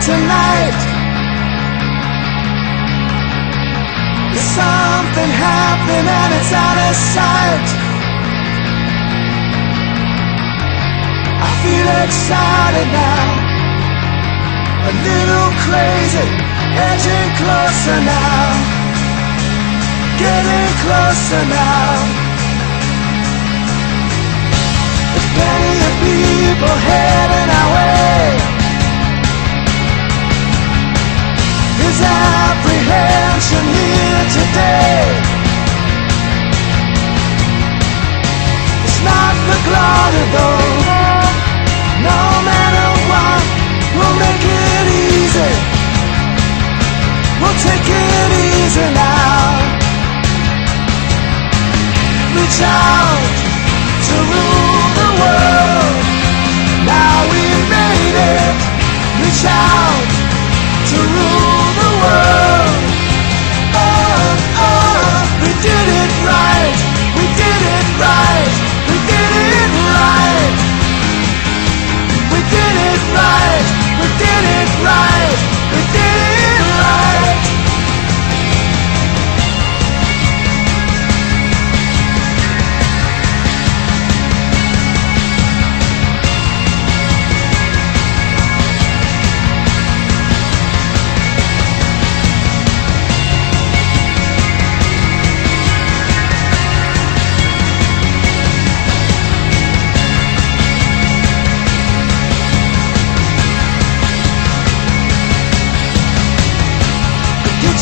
tonight. There's something happening and it's out of sight. I feel excited now, a little crazy, edging closer now, getting closer now. There's plenty of people heading our way. There's apprehension here today. It's not for glory though. No matter what, we'll make it easy. We'll take it easy now. Reach out to rule the world. Now we've made it. Reach out to rule the world. Oh, oh, we did it right. We did it right. We did it right. We did it right. We did it right. We did it right.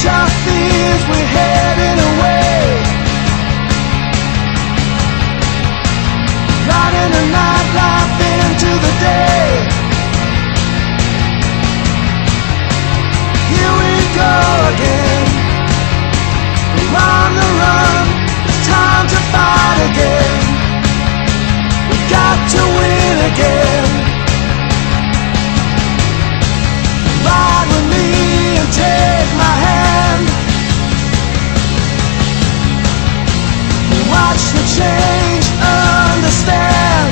Our fears, we're heading away. Riding a nightlife into the day. Here we go again. We're on the run. It's time to fight again. We got to win again. Ride with me and take my hand. Watch the change, understand.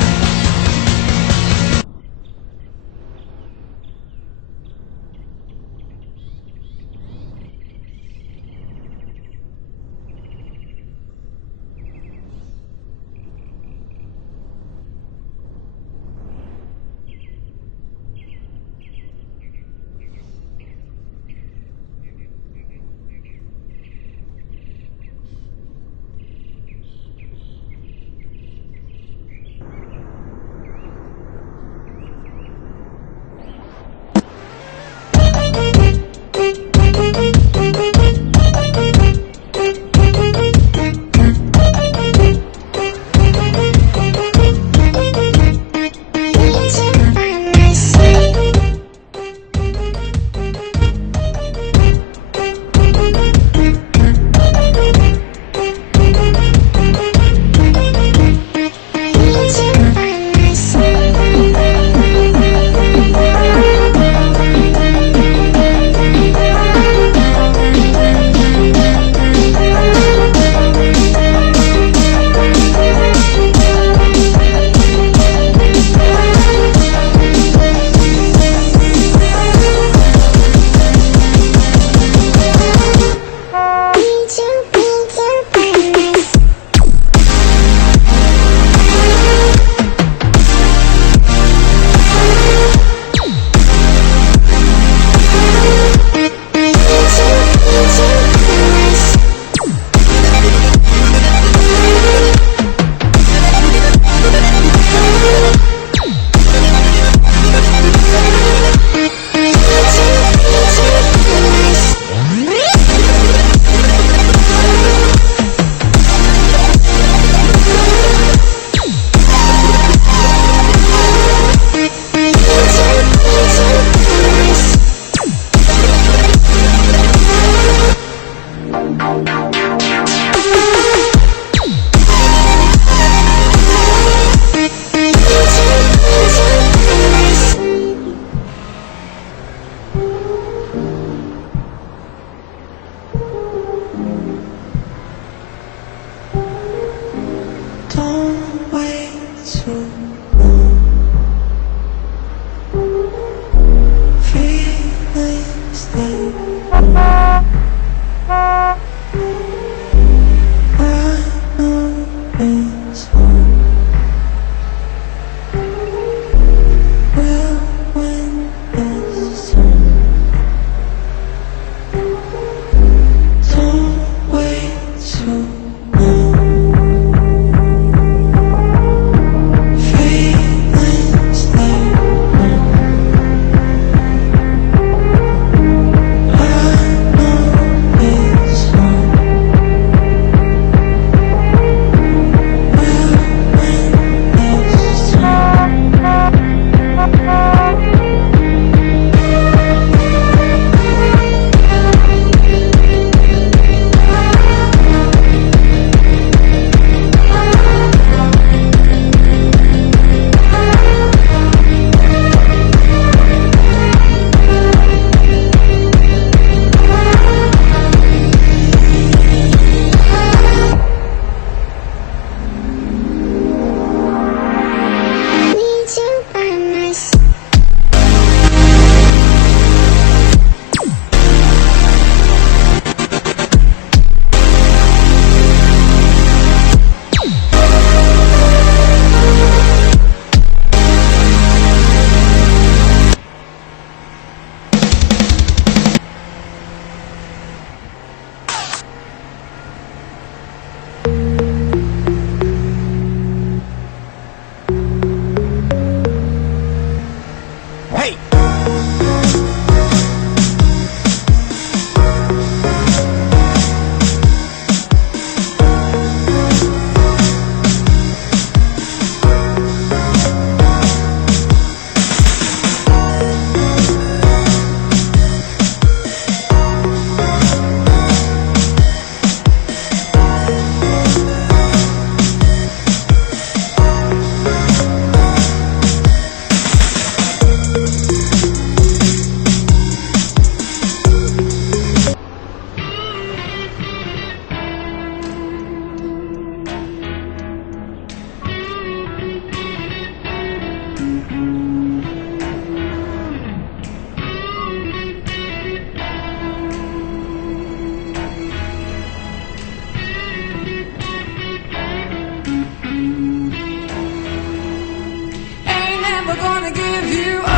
gonna give you